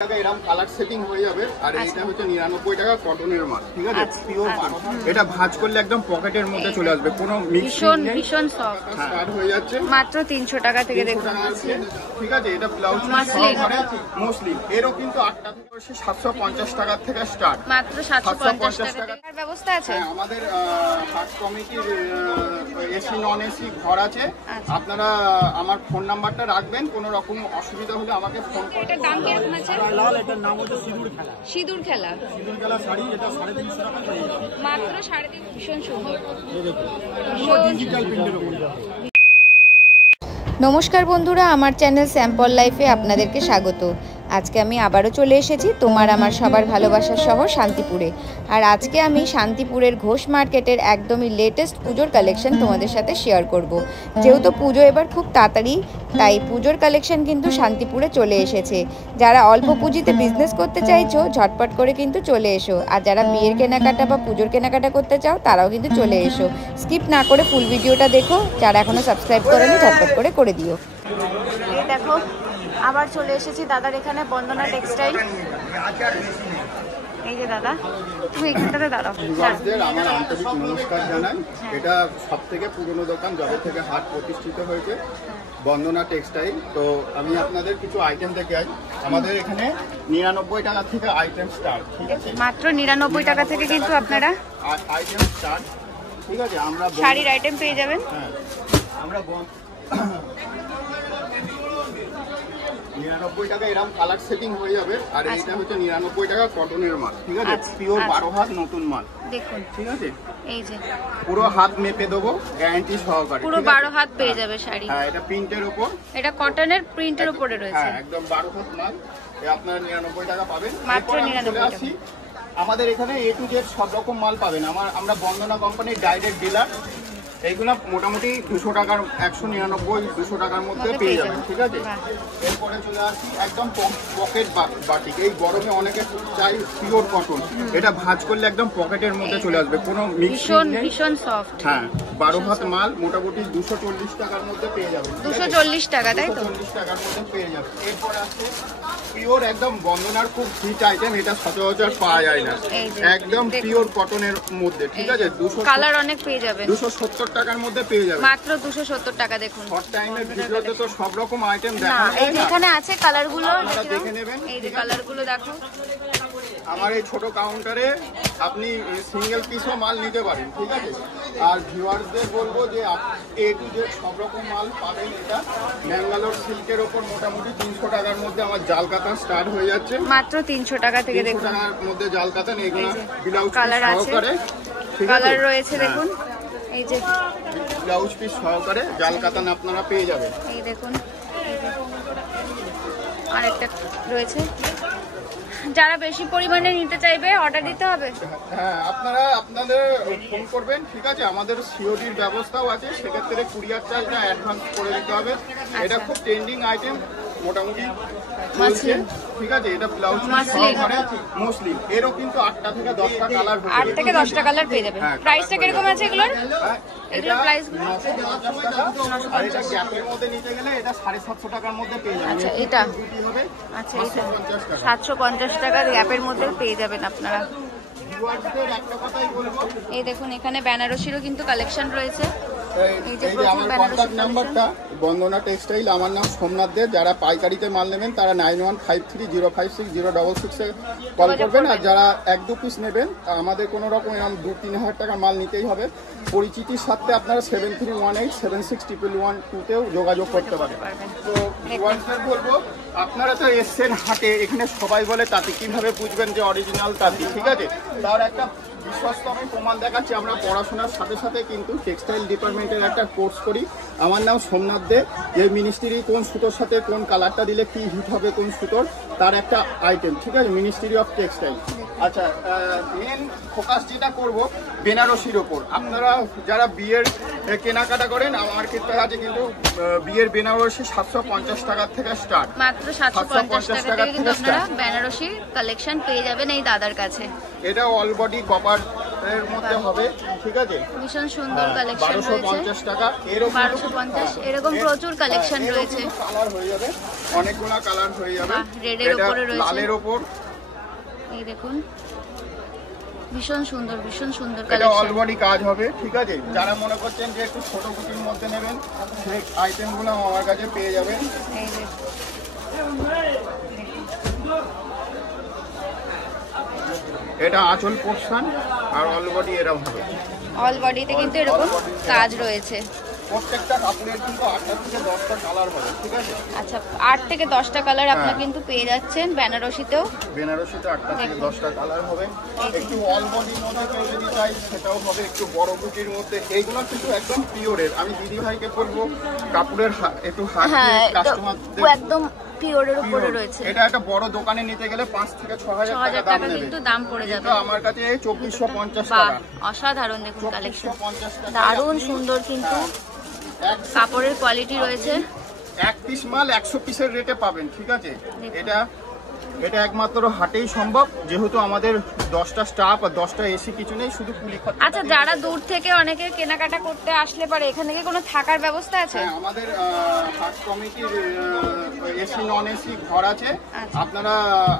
এরকম colour setting হয়ে যাবে। আর এটা হচ্ছে 99 টাকা কটনের মাল, ঠিক আছে? পিওর এটা ভাঁজ করলে একদম পকেটের মধ্যে চলে আসবে, কোনো মিক্সিং নেই, ভীষণ সফট। স্টার্ট হয়ে যাচ্ছে মাত্র 300 টাকা থেকে দেখুন, ঠিক আছে? এটা ব্লাউজ মুসলিম, এরও কিন্তু 8টা থেকে 750 টাকা থেকে স্টার্ট, মাত্র 750 টাকা। এর ব্যবস্থা আছে? হ্যাঁ, আমাদের হাট কমিটির এসি নন এসি ঘর আছে। আপনারা আমার ফোন নাম্বারটা রাখবেন, কোনো রকম অসুবিধা হলে আমাকে ফোন করবেন। এটার দাম কি রকম আছে? লাল, এটার নাম হচ্ছে সিঁদুর খেলা। সিঁদুর খেলা, সিঁদুর খেলা শাড়ি, এটা 350 টাকা করে। মাত্র 350, ভীষণ সুন্দর। এই দেখুন, ডিজিটাল প্রিন্টের উপরে। নমস্কার বন্ধুরা, আমার চ্যানেল স্যাম্পল লাইফে আপনাদেরকে স্বাগত। আজকে আমি আবারও চলে এসেছি তোমার আমার সবার ভালোবাসার শহর শান্তিপুরে। আর আজকে আমি শান্তিপুরের ঘোষ মার্কেটের একদমই লেটেস্ট পুজোর কালেকশন তোমাদের সাথে শেয়ার করব। যেহেতু পুজো এবার খুব তাড়াতাড়ি, তাই পুজোর কালেকশন কিন্তু শান্তিপুরে চলে এসেছে। যারা অল্প পুঁজিতে বিজনেস করতে চাইছো, ঝটপট করে কিন্তু চলে এসো। আর যারা বিয়ের কেনাকাটা বা পুজোর কেনাকাটা করতে চাও, তারাও কিন্তু চলে এসো। স্কিপ না করে ফুল ভিডিওটা দেখো। যারা এখনো সাবস্ক্রাইব করেনি, ঝটপট করে দিও। এই দেখো, আবার চলে এসেছি দাদার এখানে, বন্দনা টেক্সটাইল। এই যে দাদা, তুমি এখানটাতে দাঁড়াও। আমার আন্তরিক নমস্কার জানাই। এটা সবথেকে পুরনো দোকান, যবে থেকে হাট প্রতিষ্ঠিত হয়েছে, বন্দনা টেক্সটাইল। তো আমি আপনাদের কিছু আইটেম দেখে আই। আমাদের এখানে 99 টাকা থেকে আইটেম স্টার্ট, ঠিক আছে? মাত্র 99 টাকা থেকে কিন্তু আপনারা আইটেম স্টার্ট, ঠিক আছে? আমরা শাড়ির আইটেম পেয়ে যাবেন। হ্যাঁ, আমরা 99 টাকা এরকম কালার সেটিং হয়ে যাবে। আর এটা হচ্ছে 99 টাকা কটনের মাল, ঠিক আছে? পিওর 12 হাত নতুন মাল দেখুন, ঠিক আছে? এই যে পুরো হাত মেপে দেবো, গ্যারান্টি সহকারে, পুরো 12 হাত পেয়ে যাবে শাড়ি। হ্যাঁ, এটা প্রিন্টের উপর, এটা কটনের প্রিন্টের উপরে রয়েছে। হ্যাঁ, একদম 12 হাত মাল। আপনারা 99 টাকা পাবেন। মাত্র 99 চলে আসি, আমাদের এখানে A to Z সব রকম মাল পাবেন। আমরা বন্দনা কোম্পানির ডাইরেক্ট ডিলার। এইগুলো মোটামুটি 200 টাকার, 199 200 টাকার মধ্যে পেয়ে যাবেন, ঠিক আছে? এরপরে চলে আসি একদম পকেট বাটিক। এই গরমে অনেকে চাই পিওর কটন, এটা ভাঁজ করলে একদম পকেটের মধ্যে চলে আসবে, কোনো মিক্সিং নেই, ভীষণ সফট। হ্যাঁ, 12 হাত মাল মোটামুটি 240 টাকার মধ্যে পেয়ে যাবেন। 240 টাকা, তাই তো? 240 টাকার মধ্যে পেয়ে যাবেন। এরপরে আছে পিওর একদম বন্দনার খুব হিট আইটেম, এটা সচরাচর পাওয়া যায় না, একদম পিওর কটনের মধ্যে, ঠিক আছে? 200 কালার অনেক পেয়ে যাবেন, 270 টাকার মধ্যে পেয়ে যাবেন, মাত্র 270 টাকা। দেখুন, শর্ট টাইমের ভিডিওতে তো সব রকম আইটেম দেখা যায় না। এই যে এখানে আছে কালারগুলো, দেখে নেবেন। এই যে কালারগুলো দেখো। আমার এই ছোট কাউন্টারে আপনি সিঙ্গেল পিসও মাল নিতে পারেন, ঠিক আছে? আর ভিউয়ারদের বলবো যে A to Z সব রকম মাল পাবেন। এটা ব্যাঙ্গালোর সিল্কের ওপর মোটামুটি 300 টাকার মধ্যে আমার জাল কাতান স্টার্ট হয়ে যাচ্ছে, মাত্র 300 টাকা থেকে। 300 দেখুন, টাকার মধ্যে জাল কাতান, এগুলো ব্লাউজ কালার আছে, সহকারে, ঠিক আছে? কালার রয়েছে, দেখুন এই যে ব্লাউজ পিস সহকারে জাল কাতান আপনারা পেয়ে যাবেন। এই দেখুন, আরেকটা রয়েছে। যারা বেশি পরিমাণে নিতে চাইবে, অর্ডার দিতে হবে। হ্যাঁ, আপনারা আপনাদের ফোন করবেন, ঠিক আছে? আমাদের সিওডির ব্যবস্থাও আছে, সেক্ষেত্রে কুরিয়ার চার্জটা অ্যাডভান্স করে দিতে হবে। এটা খুব ট্রেন্ডিং আইটেম, মোটামুটি চলছে, ঠিক আছে? এটা ব্লাউজ সহকারে মুসলিম, এরও কিন্তু 8টা থেকে 10টা কালার, 8 থেকে 10টা কালার পেয়ে যাবে। প্রাইসটা কিরকম আছে এগুলোর? এটা 950 টাকা। আর এটা গ্যাপের মধ্যে নিতে গেলে এটা 750 টাকার মধ্যে পেয়ে যাবেন। আচ্ছা, এটা হবে, আচ্ছা, এটা 750 টাকা গ্যাপের মধ্যে পেয়ে যাবেন আপনারা। একটা কথাই বলবো, এই দেখুন, এখানে বেনারসিরও কিন্তু কালেকশন রয়েছে। এই যে আমার কন্ট্যাক্ট নাম্বারটা, বন্দনা টেক্সটাইল, আমার নাম সোমনাথ দে। যারা পাইকারিতে মাল নেবেন তারা 9153056066 কল করবেন। আর যারা 1-2 পিস নেবেন, আমাদের কোনো রকম এরকম 2-3 হাজার টাকার মাল নিতেই হবে। পরিচিতির সাথে আপনারা 7318761112তেও যোগাযোগ করতে পারেন। তো ওয়ান্সের বলবো, আপনারা তো এসছেন হাটে, এখানে সবাই বলে তাঁতি, কিভাবে বুঝবেন যে অরিজিনাল তাঁতি, ঠিক আছে? তার একটা বিশ্বস্ত আমি প্রমাণ দেখাচ্ছি। আমরা পড়াশোনার সাথে সাথে কিন্তু টেক্সটাইল ডিপার্টমেন্টের একটা কোর্স করি। আমার নাম সোমনাথ দে। যে মিনিস্ট্রি কোন সুতোর সাথে কোন কালারটা দিলে কি হিট হবে, কোন সুতোর, তার একটা আইটেম, ঠিক আছে? Ministry of textile. আচ্ছা, মেন ফোকাস যেটা করব বেনারসির ওপর। আপনারা যারা বিয়ের কেনাকাটা করেন, আমার ক্ষেত্রে আছে কিন্তু বিয়ের বেনারসি 750 টাকার থেকে স্টার্ট, মাত্র 750 টাকা থেকে কিন্তু আপনারা বেনারসি কালেকশন পেয়ে যাবেন এই দাদার কাছে। এটা অল বডি কপার এর মধ্যে হবে, ঠিক আছে? ভীষণ সুন্দর কালেকশন রয়েছে। 1250 টাকা। এরকম 1250 এরকম প্রচুর কালেকশন রয়েছে। কালার হয়ে যাবে, অনেকগুলো কালার হয়ে যাবে। রেডের উপরে রয়েছে, লালের উপর। এই দেখুন ভীষণ সুন্দর এটা কালেকশন। অল বডি কাজ হবে, ঠিক আছে? যারা মনে করছেন যে একটু ছোট কুটির মধ্যে নেবেন, সেই আইটেমগুলো আমার কাছে পেয়ে যাবেন। এই যে এটা আঁচল পোর্শন আর অল বডি এরকম হবে। অল বডিতে কিন্তু এরকম কাজ রয়েছে। প্রত্যেকটা কাপড়ের কিন্তু 8 থেকে 10টা কালার হবে, ঠিক আছে? আচ্ছা 8 থেকে 10টা কালার আপনারা কিন্তু পেয়ে যাচ্ছেন। বেনারসিতেও বেনারসিতে 8 থেকে 10টা কালার হবে। একটু অল বডির মধ্যে কেউ যদি চাই সেটাও হবে, একটু বড় বুটির মধ্যে। এইগুলো কিন্তু একদম পিওরের। আমি দিদি ভাইকে বলবো কাপড়ের একটু হাত দিয়ে কাস্টমারদের একদম পিওরের উপরে রয়েছে। এটা একটা বড় দোকানে নিতে গেলে 5 থেকে 6000 টাকা দাম নেবে, কিন্তু দাম পড়ে যাবে। তো আমার কাছে 2450 বাহ টাকা। অসাধারণ, দেখুন কালেকশন 2450 টাকা। দারুণ সুন্দর, কিন্তু কাপড়ের কোয়ালিটি রয়েছে। এক পিস মাল 100 পিসের রেটে পাবেন, ঠিক আছে? এটা একমাত্র হাটেই সম্ভব, যেহেতু আমাদের 10টা স্টাফ আর 10টা এসি কিছু নেই, শুধু কুলি খরচা। আচ্ছা যারা দূর থেকে অনেকে কেনাকাটা করতে আসলে পারে, এখানে কি কোনো থাকার ব্যবস্থা আছে? হ্যাঁ, আমাদের হাট কমিটির এসি নন এসি ঘর আছে। আপনারা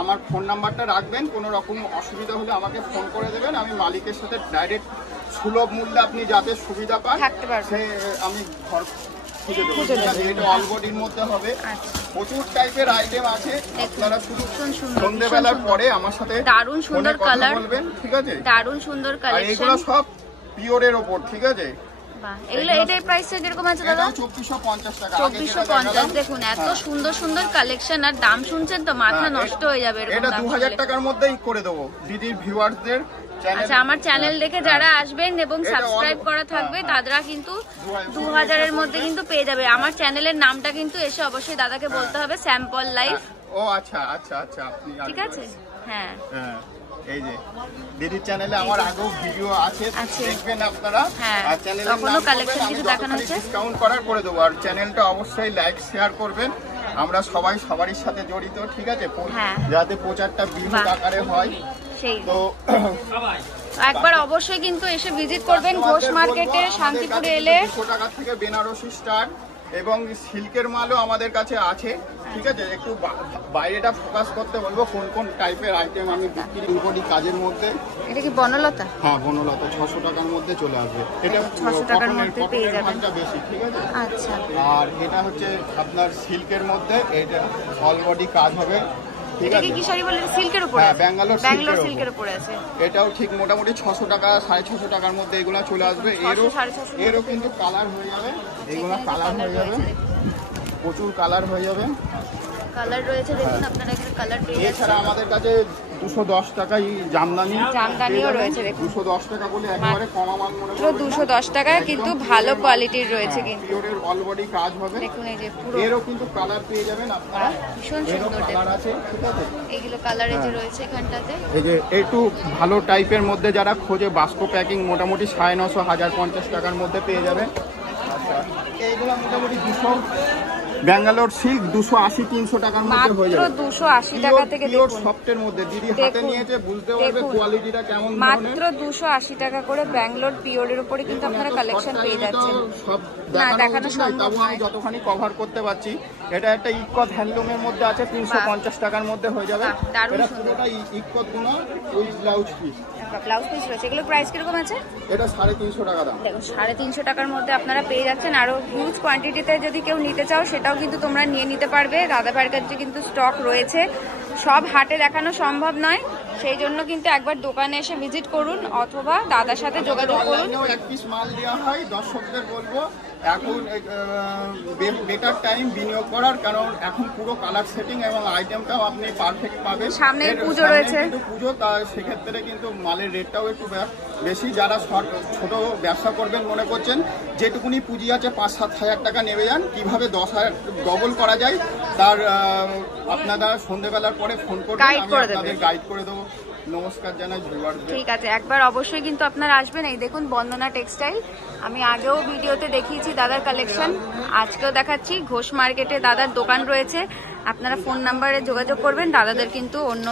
আমার ফোন নাম্বারটা রাখবেন, কোনো রকম অসুবিধা হলে আমাকে ফোন করে দেবেন। আমি মালিকের সাথে ডাইরেক্ট সুলভ মূল্যে আপনি যাতে সুবিধা পান থাকতে পারবেন, সে আমি ঘর খুঁজে দেবো। এটা অল বডির মধ্যে হবে। প্রচুর টাইপের আইটেম আছে, আপনারা শুধু সন্ধ্যেবেলার পরে আমার সাথে দারুণ সুন্দর কালার বলবেন, ঠিক আছে? দারুণ সুন্দর আর কালেকশন। এগুলো সব পিওরের ওপর, ঠিক আছে? বাহ, এগুলো এটার প্রাইসটা কিরকম আছে দাদা? 2450 টাকা। 2450। দেখুন এত সুন্দর কালেকশন, আর দাম শুনছেন তো মাথা নষ্ট হয়ে যাবে এরকম এটা দাম 2000 শুনলে। টাকার মধ্যেই করে দেবো দিদির ভিউয়ারদের। আচ্ছা আমার চ্যানেল দেখে যারা আসবেন এবং সাবস্ক্রাইব করা থাকবে তারা কিন্তু 2000 এর মধ্যে কিন্তু পেয়ে যাবে। আমার চ্যানেলের নামটা কিন্তু এসে অবশ্যই দাদাকে বলতে হবে, স্যাম্পল লাইফ। ও আচ্ছা আচ্ছা আচ্ছা, আপনি ঠিক আছে? হ্যাঁ হ্যাঁ, এই যে দিদির চ্যানেলে আমার আগেও ভিডিও আছে, দেখবেন আপনারা। হ্যাঁ, আর চ্যানেলের তখনও নাম কালেকশন বলবেন, কিছু আমি দেখানো যতখানি হচ্ছে। ডিসকাউন্ট করার করে দেবো। আর চ্যানেলটা অবশ্যই লাইক শেয়ার করবেন। আমরা সবাই সবারই সাথে জড়িত, ঠিক আছে? হ্যাঁ। যাতে প্রচারটা বৃহৎ আকারে হয়। সেই তো একবার অবশ্যই কিন্তু এসে ভিজিট করবেন ঘোষ মার্কেটে, শান্তিপুরে এলে। 200 টাকা থেকে বেনারসি স্টার্ট এবং সিল্কের মালও আমাদের কাছে আছে, ঠিক আছে? একটু বাইরেটা ফোকাস করতে বলবো, কোন কোন টাইপের আইটেম আমি বিক্রি করি কাজের মধ্যে। এটা কি বনলতা? হ্যাঁ, বনলতা 600 টাকার মধ্যে চলে আসবে। এটা 600 টাকার মধ্যে পেয়ে যাবেন। দামটা বেশি, ঠিক আছে? আচ্ছা, আর এটা হচ্ছে আপনার সিল্কের মধ্যে, এটা অল বডি কাজ হবে, ঠিক এটা আছে? কি কি শাড়ি বললেন? সিল্কের উপরে? হ্যাঁ, ব্যাঙ্গালোর সিল্কের উপরে আছে। এটাও ঠিক মোটামুটি 600 টাকা 650 টাকার মধ্যে এগুলো চলে আসবে। 650 এরও কিন্তু কালার হয়ে যাবে, এগুলো কালার হয়ে যাবে, প্রচুর কালার হয়ে যাবে। কালার রয়েছে, দেখুন আপনারা এখানে কালার পেয়ে যাচ্ছেন। এছাড়া আমাদের কাছে 210 টাকায় জামদানিও রয়েছে, দেখুন 210 টাকা বলে একেবারে কমা মাল মনে মাত্র 210 টাকায়, কিন্তু ভালো কোয়ালিটির রয়েছে কিন্তু। পিওরের অল বডি কাজ হবে। দেখুন এই যে পুরো এরও কিন্তু কালার পেয়ে যাবেন আপনারা, ভীষণ এরও সুন্দর। কালার আছে, ঠিক আছে? এইগুলো কালার এই যে রয়েছে এখানটাতে। এই যে একটু ভালো টাইপের মধ্যে যারা খোঁজে বাস্কো প্যাকিং, মোটামুটি 950 1050 টাকার মধ্যে পেয়ে যাবেন। আচ্ছা, এইগুলো মোটামুটি 200 ব্যাঙ্গালোর সিল্ক 280 300 টাকার মধ্যে হয়ে মাত্র যাবে। 280 টাকা থেকে পিওর দেখুন, সফটের মধ্যে দিদি হাতে দেখুন, নিয়েছে, বুঝতে পারবে দেখুন। কোয়ালিটিটা কেমন ধরনের। মাত্র 280 টাকা করে ব্যাঙ্গালোর পিওরের উপরে কিন্তু আপনারা কালেকশন পেয়ে যাচ্ছেন। সব না, দেখানো দেখানো উচিত নয়, সম্ভব তবু আমি নয়। যতখানি কভার করতে পারছি। এটা একটা ইকত হ্যান্ডলুমের মধ্যে আছে, 350 টাকার মধ্যে হয়ে যাবে। বাহ, দারুণ এটা সুন্দর। পুরোটা ইকত গুলো with blouse piece. Blouse piece রয়েছে, এগুলো প্রাইস কিরকম আছে? এটা 350 টাকা দাম। দেখুন 350 টাকার মধ্যে আপনারা পেয়ে যাচ্ছেন। আরো হিউজ কোয়ান্টিটিতে যদি কেউ নিতে চাও সেটাও কিন্তু তোমরা নিয়ে নিতে পারবে। দাদা ভাইয়ের কাছে কিন্তু স্টক রয়েছে, সব হাটে দেখানো সম্ভব নয়, সেই জন্য কিন্তু একবার দোকানে এসে ভিজিট করুন অথবা দাদার সাথে যোগাযোগ করুন। অনলাইনেও এক পিস মাল দেওয়া হয়। দর্শকদের বলবো এখন বেটার টাইম বিনিয়োগ করার, কারণ এখন পুরো কালার সেটিং এবং আইটেমটাও আপনি পারফেক্ট পাবেন। সামনে পুজো রয়েছে, কিন্তু পুজো, তা সেক্ষেত্রে কিন্তু মালের রেটটাও একটু বেশি। যারা ছোট ব্যবসা করবেন মনে করছেন যেটুকুনি পুঁজি আছে 5-7 হাজার টাকা নেমে যান, কিভাবে 10,000 ডবল করা যায় তার আপনারা সন্ধ্যেবেলার পরে ফোন করবেন, আমি আপনাদের গাইড করে দেবো। নমস্কার জানাই ভিউয়ারদের। ঠিক আছে, একবার অবশ্যই কিন্তু আপনারা আসবেন। এই দেখুন বন্দনা টেক্সটাইল, আমি আগেও ভিডিওতে দেখিয়েছি দাদার কালেকশন, আজকেও দেখাচ্ছি। ঘোষ মার্কেটে দাদার দোকান রয়েছে, আপনারা ফোন নাম্বারে যোগাযোগ করবেন। দাদাদের কিন্তু অন্য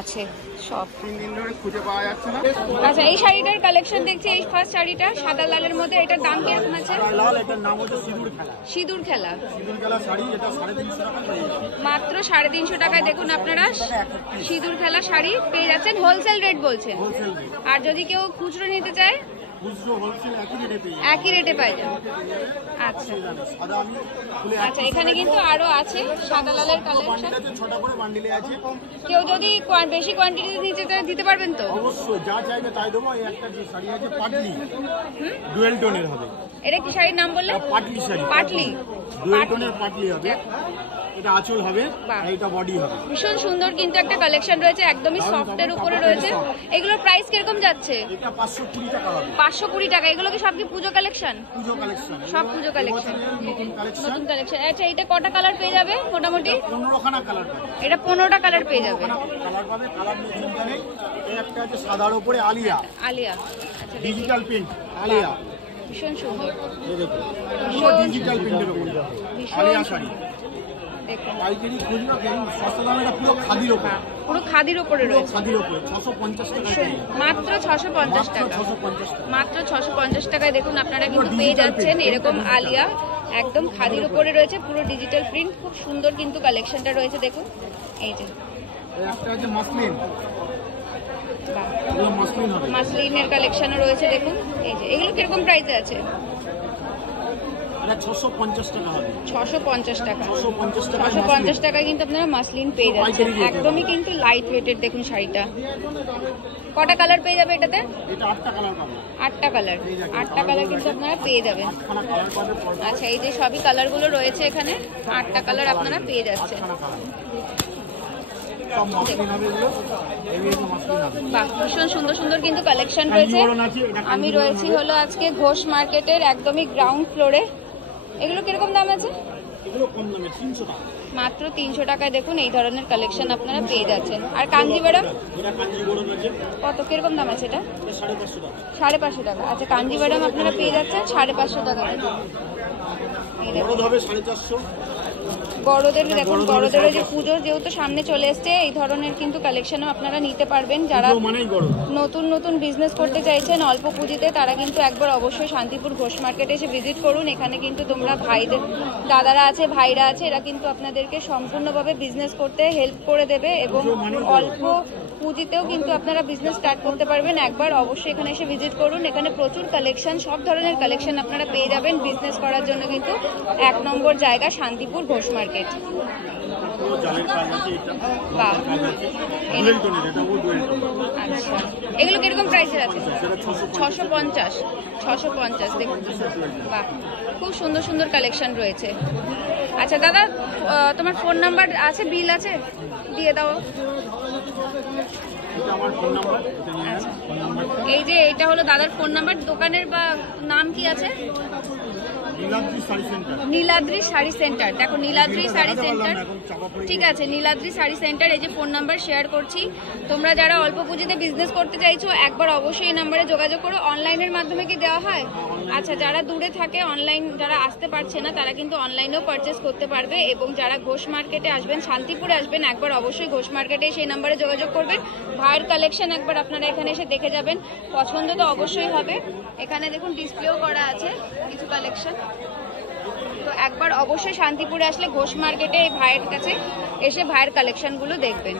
আছে সব। 3 দিন ধরে খুঁজে পাওয়া যাচ্ছে না। আচ্ছা, এই শাড়িটার কালেকশন দেখছি, এই ফার্স্ট শাড়িটা সাদা লালের মধ্যে, এটার দাম কিরকম আছে? লাল, এটার নাম হচ্ছে সিঁদুর খেলা। সিঁদুর খেলা। সিঁদুর খেলা শাড়ি, এটা 350 টাকা পেয়ে যাবেন। মাত্র 350 টাকায় দেখুন আপনারা সিঁদুর খেলা শাড়ি পেয়ে যাচ্ছেন। হোলসেল রেট বলছেন, হোলসেল রেট। আর যদি কেউ খুচরো নিতে চায় খুচরো হোলসেল একই রেটে পেয়ে যাবেন। একই রেটে পাই যাবে। আচ্ছা সাদা আমি খুলে আচ্ছা, এখানে কিন্তু আরো আছে সাদা লালের কালেকশন। 6টা করে বান্ডিলে আছে। কেউ যদি বেশি কোয়ান্টিটি নিতে চায় দিতে পারবেন তো? অবশ্যই, যা চাইবে তাই দেবো। এই একটা যে শাড়ি আছে পাটলি, ডুয়েল টোনের হবে। এটা কি শাড়ির নাম বললে? পাটলি শাড়ি, পাটলি। ডুয়েল টোনের পাটলি হবে। এটা আঁচল হবে, বাহ। আর এটা বডি হবে। ভীষণ সুন্দর কিন্তু একটা কালেকশন রয়েছে, একদমই সফটের উপরে রয়েছে। এগুলোর প্রাইস কিরকম যাচ্ছে? এটা 520 টাকা হবে। 520 টাকা। এগুলো কি সব কি পুজো কালেকশন? পুজো কালেকশন, সব পুজো কালেকশন, নতুন কালেকশন। নতুন কালেকশন। আচ্ছা, এটা কটা কালার পেয়ে যাবে মোটামুটি? 15খানা কালার পাবে। এটা 15টা কালার পেয়ে যাবে। কালার পাবে, কালার নিয়ে চিন্তা নেই। এই একটা আছে সাদার উপরে আলিয়া, আলিয়া। আচ্ছা, ডিজিটাল প্রিন্ট আলিয়া। ভীষণ সুন্দর, এই দেখুন, ভীষণ ডিজিটাল প্রিন্টের উপরে ভীষণ আলিয়া শাড়ি। দেখুন পাইকারি খুচরো কেমন সস্তা দামে, এটা পুরো খাদির উপরে। পুরো খাদির উপরে পুরো রয়েছে। খাদির উপরে 650 টাকা পেয়ে যাবেন। মাত্র 650 টাকা। 650 টাকা। মাত্র 650 টাকায় দেখুন আপনারা কিন্তু পেয়ে যাচ্ছেন এরকম আলিয়া, একদম খাদির উপরে রয়েছে, পুরো ডিজিটাল প্রিন্ট। খুব সুন্দর কিন্তু কালেকশনটা রয়েছে দেখুন। এই যে এই একটা আছে মাসলিন, বাহ, এগুলো মাসলিন হবে। মাসলিনের কালেকশনও রয়েছে দেখুন। এই যে এগুলো কিরকম প্রাইসে আছে? এটা 650 টাকা হবে। 650 টাকা। 650 টাকা। 650 টাকায় কিন্তু আপনারা মাসলিন পেয়ে যাচ্ছেন। একদমই কিন্তু লাইট ওয়েটের দেখুন শাড়িটা। কটা কালার পেয়ে যাবে এটাতে? এটা 8টা কালার পাবে। 8টা কালার। 8টা কালার কিন্তু আপনারা পেয়ে যাবেন। 8খানা কালার পাবে। আচ্ছা, এই যে সবই কালারগুলো রয়েছে এখানে, 8টা কালার আপনারা পেয়ে যাচ্ছেন। 8খানা কালার। সব মাসলিন হবে এগুলো। এগুলো মাসলিন হবে। বাহ, ভীষণ সুন্দর সুন্দর কিন্তু কালেকশন রয়েছে। আমি রয়েছি হলো আজকে ঘোষ মার্কেটের একদমই গ্রাউন্ড ফ্লোরে। এগুলো কিরকম দাম আছে? এগুলো কম দামে 300 টাকা। মাত্র 300 টাকায় দেখুন এই ধরনের কালেকশন আপনারা পেয়ে যাচ্ছেন। আর কাঞ্জিভারাম এটা কাঞ্জিবরম আছে, কত কিরকম দাম আছে এটা? এটা 550 টাকা। 550 টাকা। আচ্ছা, কাঞ্জিভারাম আপনারা পেয়ে যাচ্ছেন 550 টাকা। এই দেখুন বড় হবে 450। বড়দের দেখুন, বড়দের যে পুজোর যেহেতু সামনে চলে এসছে, এই ধরনের কিন্তু কালেকশনও আপনারা নিতে পারবেন। যারা মানেই বড়, নতুন নতুন বিজনেস করতে চাইছেন অল্প পুঁজিতে, তারা কিন্তু একবার অবশ্যই শান্তিপুর ঘোষ মার্কেটে এসে ভিজিট করুন। এখানে কিন্তু তোমরা ভাইদের, দাদারা আছে, ভাইরা আছে, এরা কিন্তু আপনাদেরকে সম্পূর্ণভাবে বিজনেস করতে হেল্প করে দেবে এবং অল্প পুঁজিতেও কিন্তু আপনারা বিজনেস স্টার্ট করতে পারবেন। একবার অবশ্যই এখানে এসে ভিজিট করুন। এখানে প্রচুর কালেকশন, সব ধরনের কালেকশন আপনারা পেয়ে যাবেন। বিজনেস করার জন্য কিন্তু 1 নম্বর জায়গা শান্তিপুর ঘোষ মার্কেট। পুরো জালের কাজ আছে। এটা বাহ, কাজ আছে, ডুয়েল টোনের। এটা ও ডুয়েল টোন। আচ্ছা, এগুলো কিরকম প্রাইসের আছে? সেটা 650। 650 দেখুন। বাহ, খুব সুন্দর সুন্দর কালেকশন রয়েছে। আচ্ছা দাদা, তোমার ফোন নাম্বার আছে, বিল আছে, দিয়ে দাও। এটা আমার ফোন নাম্বার, এটা নিয়ে নেন ফোন নাম্বার। এই যে এটা হলো দাদার ফোন নাম্বার। দোকানের বা নাম কি আছে? নীলাদ্রি শাড়ি সেন্টার। নীলাদ্রি শাড়ি সেন্টার। দেখো, নীলাদ্রি শাড়ি সেন্টার। ঠিক আছে, নীলাদ্রি শাড়ি সেন্টার। এই যে ফোন নাম্বার শেয়ার করছি। তোমরা যারা অল্প পুঁজিতে বিজনেস করতে চাইছো, একবার অবশ্যই এই নাম্বারে যোগাযোগ করো। অনলাইনের মাধ্যমে কি দেওয়া হয়? আচ্ছা, যারা দূরে থাকে, অনলাইন যারা আসতে পারছে না, তারা কিন্তু অনলাইনেও পারচেস করতে পারবে। এবং যারা ঘোষ মার্কেটে আসবেন, শান্তিপুরে আসবেন, একবার অবশ্যই ঘোষ মার্কেটে সেই নাম্বারে যোগাযোগ করবেন। ভাইয়ের কালেকশন একবার আপনারা এখানে এসে দেখে যাবেন, পছন্দ তো অবশ্যই হবে। এখানে দেখুন ডিসপ্লেও করা আছে কিছু কালেকশন। তো একবার অবশ্যই শান্তিপুরে আসলে ঘোষ মার্কেটে এই ভাইয়ের কাছে এসে ভাইয়ের কালেকশনগুলো দেখবেন।